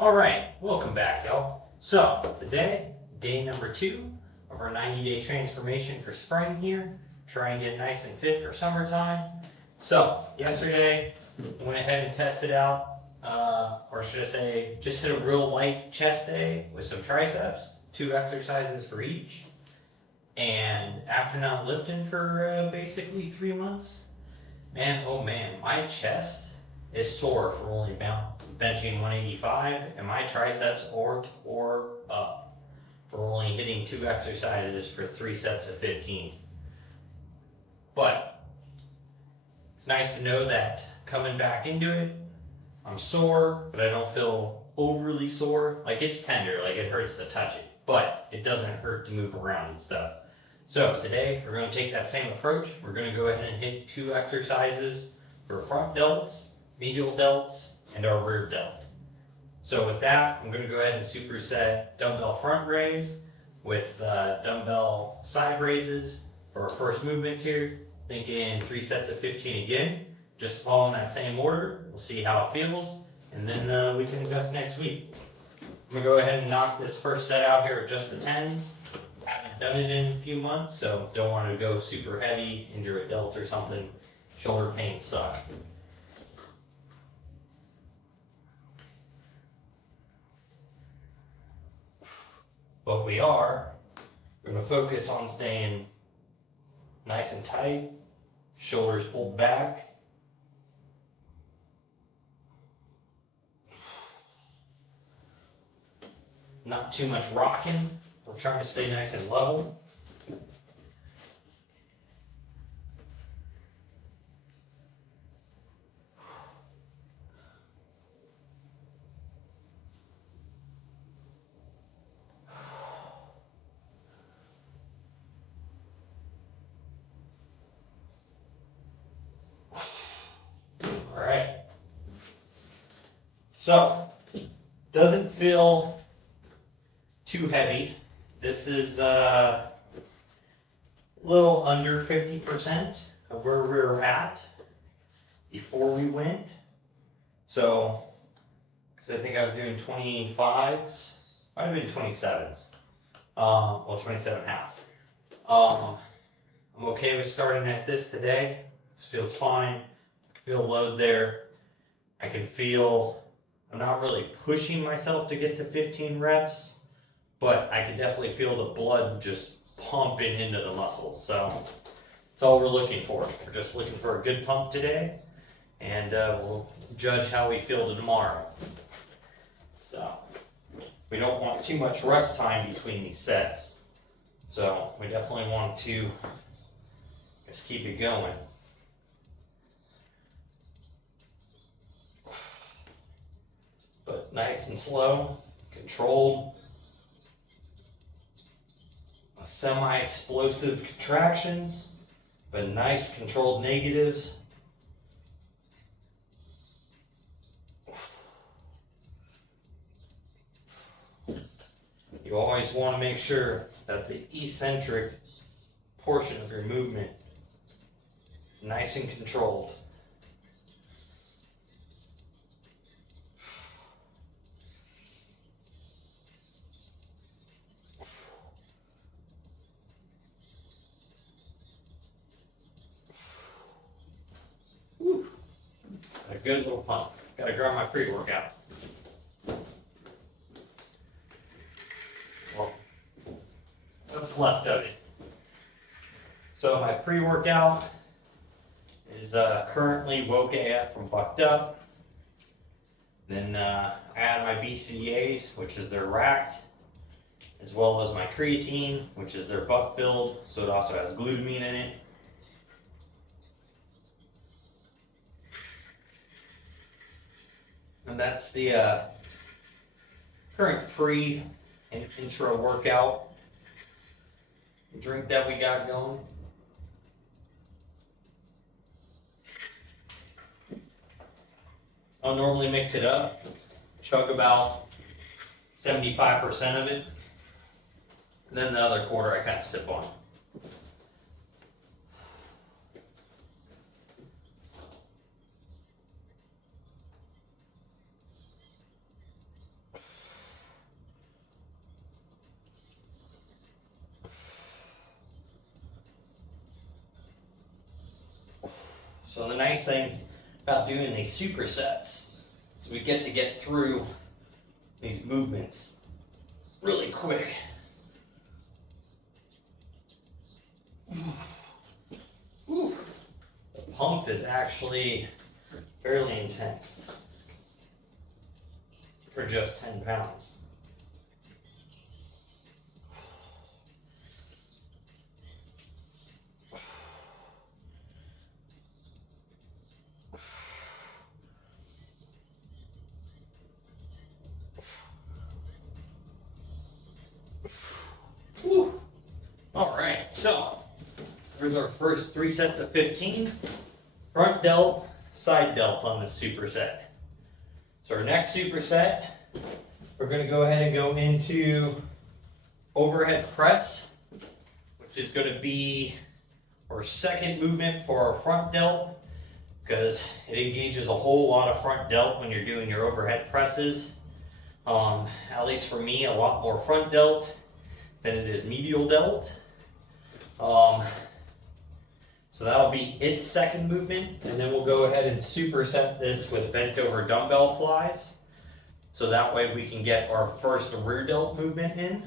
All right, welcome back, y'all. So today, day number 2 of our 90-day transformation for spring here. Try and get nice and fit for summertime. So yesterday, I went ahead and tested out, or should I say, just hit a real light chest day with some triceps, 2 exercises for each. And after not lifting for basically 3 months, man, oh man, my chest is sore for only benching 185, and my triceps tore up for only hitting 2 exercises for 3 sets of 15. But it's nice to know that coming back into it, I'm sore, but I don't feel overly sore. Like, it's tender, like it hurts to touch it, but it doesn't hurt to move around and stuff. So today we're going to take that same approach. We're going to go ahead and hit 2 exercises for front delts, medial delts, and our rear delt. So with that, I'm going to go ahead and superset dumbbell front raise with dumbbell side raises for our first movements here. Thinking 3 sets of 15 again, just following that same order. We'll see how it feels, and then we can adjust next week. I'm going to go ahead and knock this first set out here with just the 10s. Haven't done it in a few months, so don't want to go super heavy, injure a delt or something. Shoulder pains suck. But we're going to focus on staying nice and tight, shoulders pulled back. Not too much rocking. We're trying to stay nice and level. All right. So, doesn't feel too heavy. This is a little under 50% of where we were at before we went. So, because I think I was doing 25s, might have been 27s. Well, 27 half. I'm okay with starting at this today. This feels fine. I can feel load there. I can feel, I'm not really pushing myself to get to 15 reps, but I can definitely feel the blood just pumping into the muscle. So that's all we're looking for. We're just looking for a good pump today, and we'll judge how we feel tomorrow. So we don't want too much rest time between these sets. So we definitely want to just keep it going. But nice and slow, controlled. Semi-explosive contractions, but nice controlled negatives. You always want to make sure that the eccentric portion of your movement is nice and controlled. Whew. A good little pump. Gotta grab my pre-workout. Well, what's left of it? So my pre-workout is currently woke AF from Bucked Up. Then I add my BCAAs, which is their racked, as well as my creatine, which is their buck build, so it also has glutamine in it. And that's the current pre and intro workout drink that we got going. I'll normally mix it up, chug about 75% of it, and then the other quarter I kind of sip on. So the nice thing about doing these supersets is we get through these movements really quick. Ooh. The pump is actually fairly intense for just 10 pounds. Whew. All right, so there's our first 3 sets of 15. Front delt, side delt on this superset. So our next superset, we're going to go ahead and go into overhead press, which is going to be our second movement for our front delt, because it engages a whole lot of front delt when you're doing your overhead presses. At least for me, a lot more front delt than it is medial delt. So that'll be its second movement, and then we'll go ahead and superset this with bent over dumbbell flies. So that way we can get our first rear delt movement in.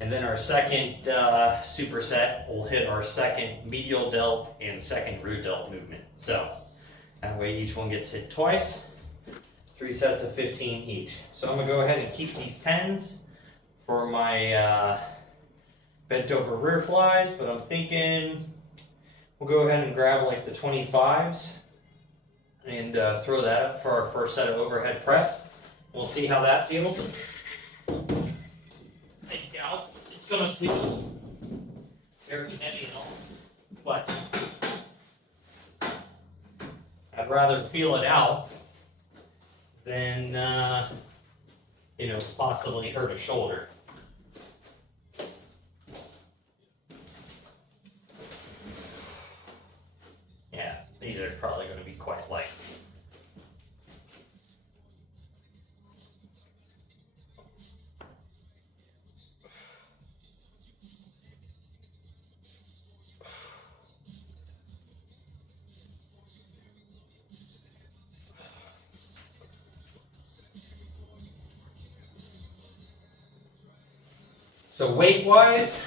And then our second superset will hit our second medial delt and second rear delt movement. So that way each one gets hit twice, 3 sets of 15 each. So I'm gonna go ahead and keep these 10s for my bent over rear flies, but I'm thinking we'll go ahead and grab like the 25s and throw that up for our first set of overhead press. We'll see how that feels. I doubt it's gonna feel very heavy at all, but I'd rather feel it out than possibly hurt a shoulder. Yeah, these are probably going to be quite light. So weight-wise,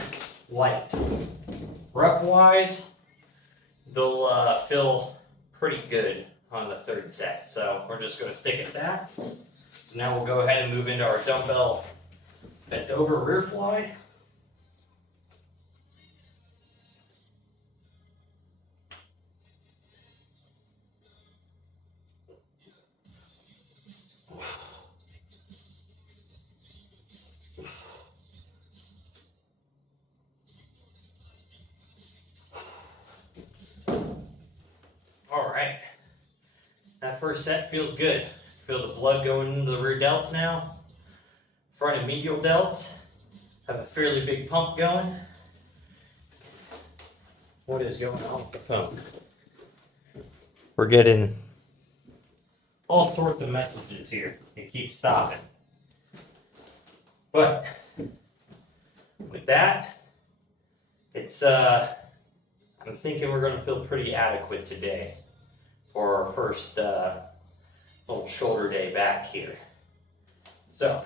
light. Rep-wise, they'll feel pretty good on the third set. So we're just going to stick at that. So now we'll go ahead and move into our dumbbell bent over rear fly. All right, that first set feels good. Feel the blood going into the rear delts now. Front and medial delts have a fairly big pump going. What is going on with the phone? We're getting all sorts of messages here. It keeps stopping. But with that, it's I'm thinking we're going to feel pretty adequate today for our first little shoulder day back here. So,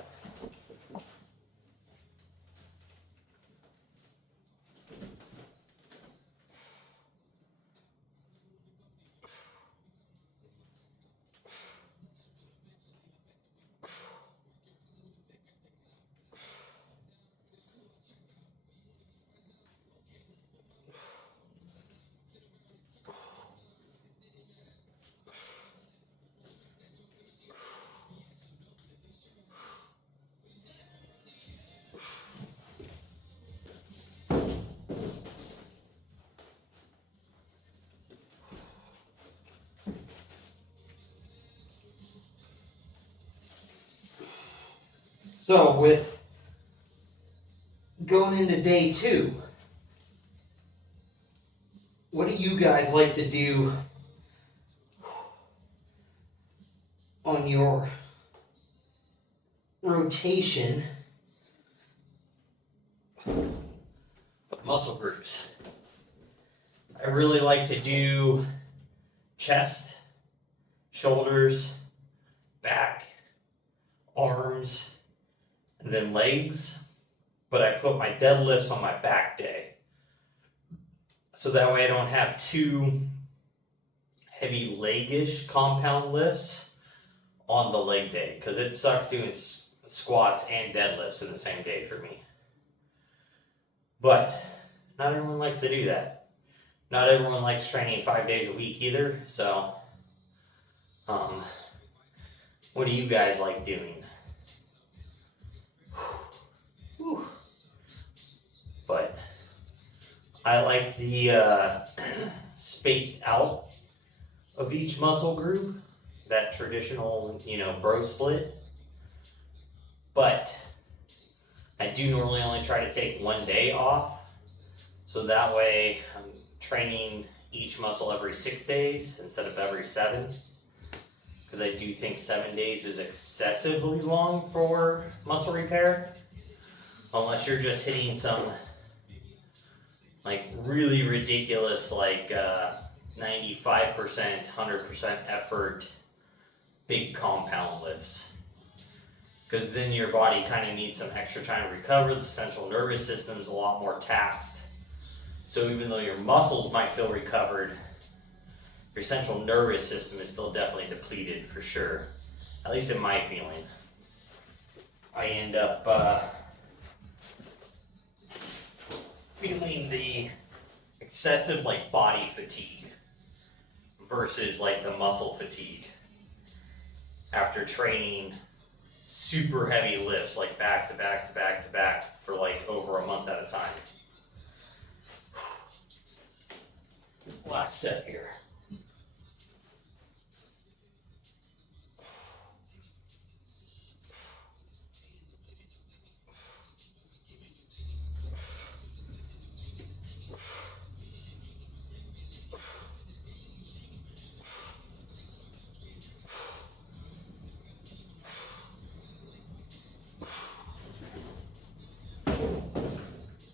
with going into day 2, what do you guys like to do on your rotation muscle groups? I really like to do chest, shoulders, back, arms, and then legs. But I put my deadlifts on my back day. So that way I don't have two heavy leg-ish compound lifts on the leg day. Because it sucks doing squats and deadlifts in the same day for me. But not everyone likes to do that. Not everyone likes training 5 days a week either. So, what do you guys like doing? Whew. But I like the spaced out of each muscle group, that traditional, bro split. But I do normally only try to take 1 day off, so that way I'm training each muscle every 6 days instead of every 7, because I do think 7 days is excessively long for muscle repair, unless you're just hitting some really ridiculous 95%, 100% effort big compound lifts. Because then your body kind of needs some extra time to recover. The central nervous system is a lot more taxed. So even though your muscles might feel recovered, your central nervous system is still definitely depleted for sure. At least in my feeling. I end up feeling the excessive body fatigue versus the muscle fatigue after training super heavy lifts back to back to back to back for over a month at a time. Last set here.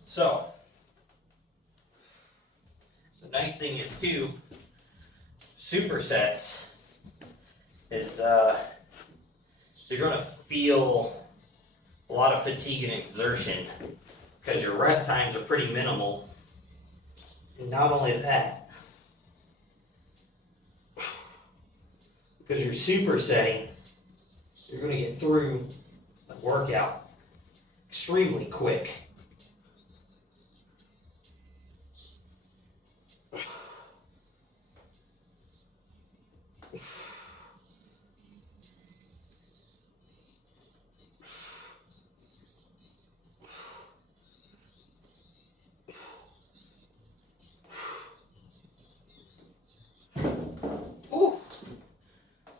So, the nice thing is too, supersets is you're going to feel a lot of fatigue and exertion because your rest times are pretty minimal. And not only that, because you're supersetting, you're going to get through the workout extremely quick.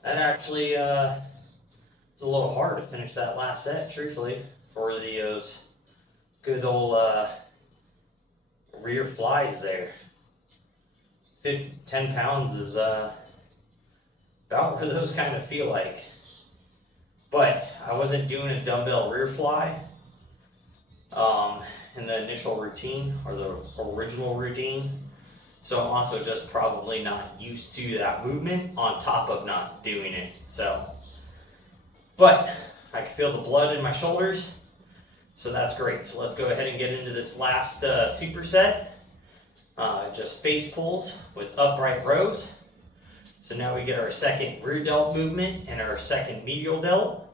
That actually was a little hard to finish that last set, truthfully, for those good old rear flies there. 10 pounds is about where those kind of feel like. But I wasn't doing a dumbbell rear fly in the initial routine or the original routine. So I'm also just probably not used to that movement on top of not doing it. But I can feel the blood in my shoulders, so that's great. So let's go ahead and get into this last superset. Just face pulls with upright rows. So now we get our second rear delt movement and our second medial delt,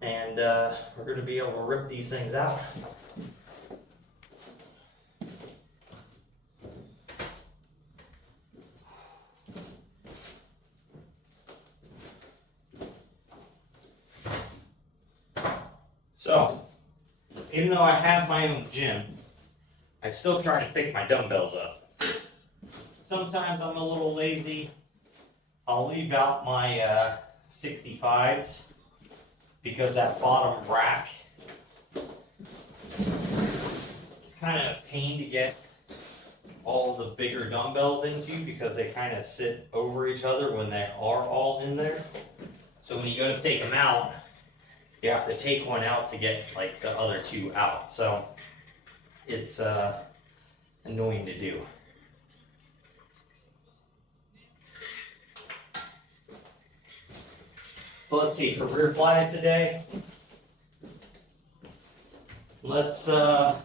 and we're going to be able to rip these things out. So, even though I have my own gym, I still try to pick my dumbbells up. Sometimes I'm a little lazy. I'll leave out my 65s because that bottom rack is kind of a pain to get all the bigger dumbbells into because they kind of sit over each other when they are all in there. So when you go to take them out, you have to take one out to get the other two out. So it's annoying to do. So let's see, for rear flies today, let's go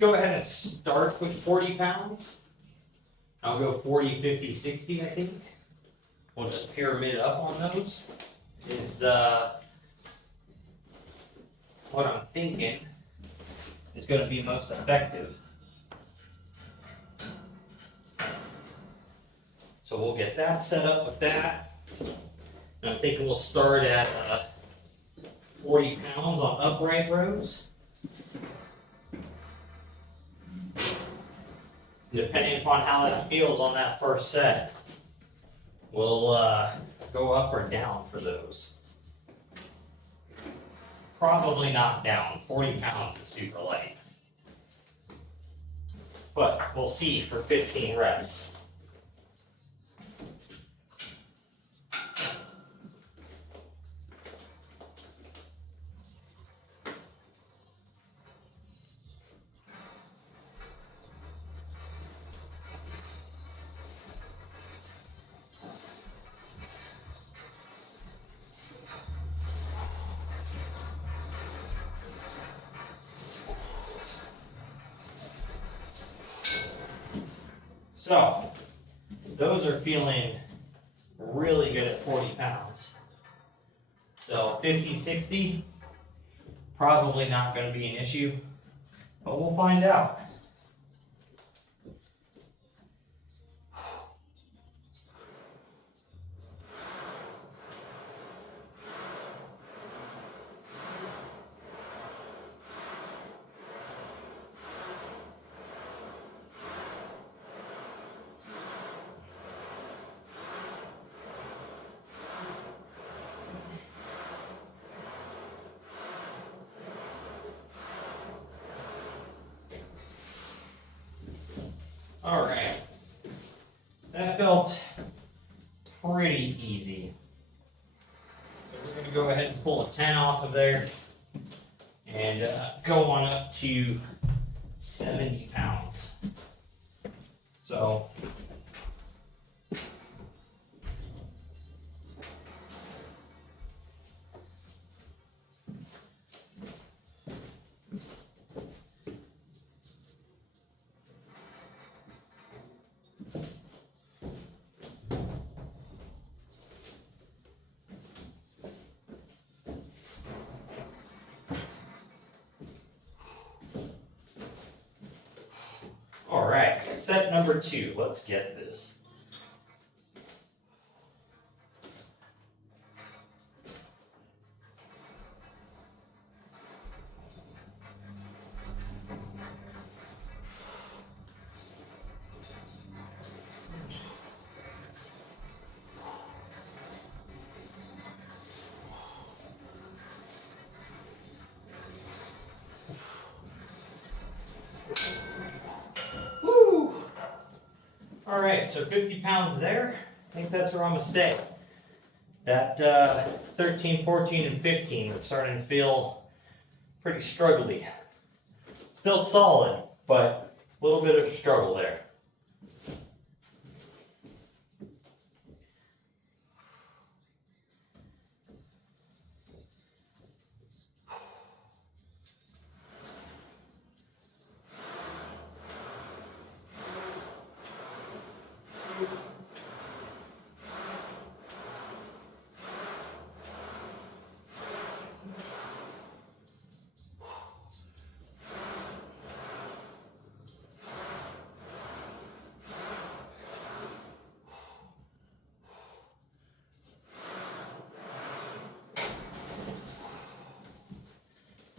ahead and start with 40 pounds. I'll go 40, 50, 60, I think. We'll just pyramid up on those. Is what I'm thinking is going to be most effective. So we'll get that set up with that. And I'm thinking we'll start at 40 pounds on upright rows. Depending upon how that feels on that first set, we'll go up or down for those. Probably not down. 40 pounds is super light. But we'll see for 15 reps. So, those are feeling really good at 40 pounds. So 50, 60, probably not going to be an issue, but we'll find out. All right, that felt pretty easy. So we're going to go ahead and pull a 10 off of there and go on up to 70 pounds. So all right, set number 2, let's get this. Woo! All right, so 50 pounds there. I think that's where I'm gonna stay. That 13, 14, and 15 are starting to feel pretty struggly. Still solid, but a little bit of a struggle there.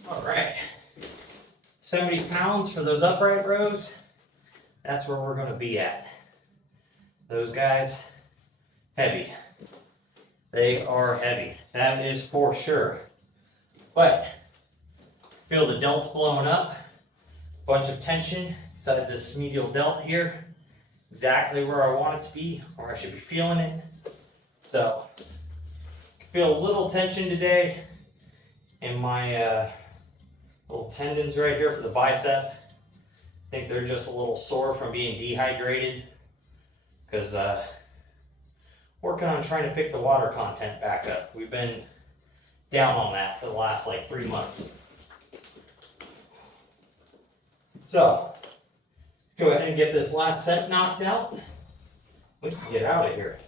All right, 70 pounds for those upright rows. That's where we're going to be at. Those guys, heavy. They are heavy. That is for sure. But feel the delts blowing up. Bunch of tension inside this medial delt here. Exactly where I want it to be, or I should be feeling it. So, feel a little tension today in my little tendons right here for the bicep. I think they're just a little sore from being dehydrated because we're working on trying to pick the water content back up. We've been down on that for the last like 3 months. So, go ahead and get this last set knocked out. We can get out of here.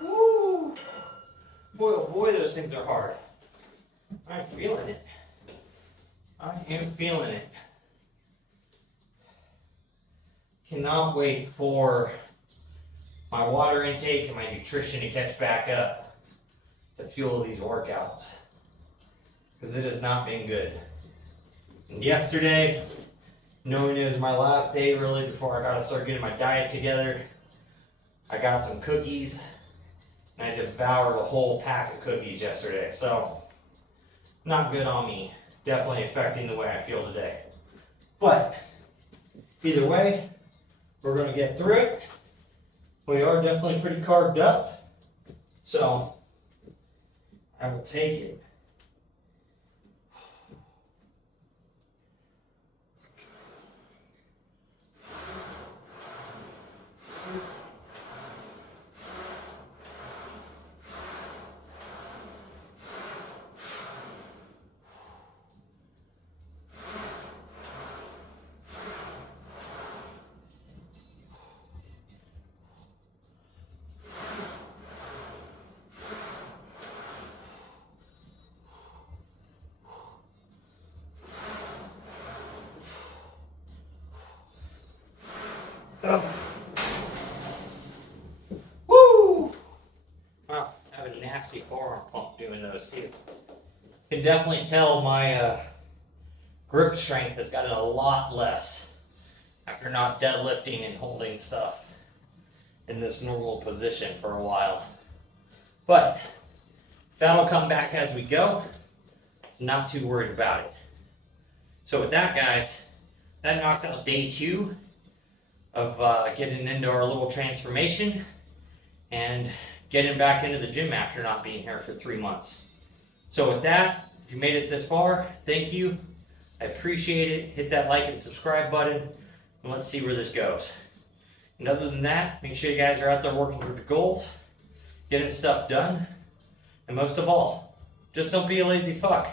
Woo! Boy, oh boy, those things are hard. I'm feeling it. I am feeling it. Cannot wait for my water intake and my nutrition to catch back up to fuel these workouts. Because it has not been good. And yesterday, knowing it was my last day really before I got to start getting my diet together, I got some cookies and I devoured a whole pack of cookies yesterday. So, not good on me. Definitely affecting the way I feel today. But, either way, we're going to get through it. We are definitely pretty carved up. So, I will take it. Woo! Wow, I have a nasty forearm pump doing those too. Can definitely tell my grip strength has gotten a lot less after not deadlifting and holding stuff in this normal position for a while. But that'll come back as we go. Not too worried about it. So with that, guys, that knocks out day 2 of getting into our little transformation and getting back into the gym after not being here for 3 months. So with that, if you made it this far, thank you. I appreciate it. Hit that like and subscribe button, and let's see where this goes. And other than that, make sure you guys are out there working towards your goals, getting stuff done, and most of all, just don't be a lazy fuck.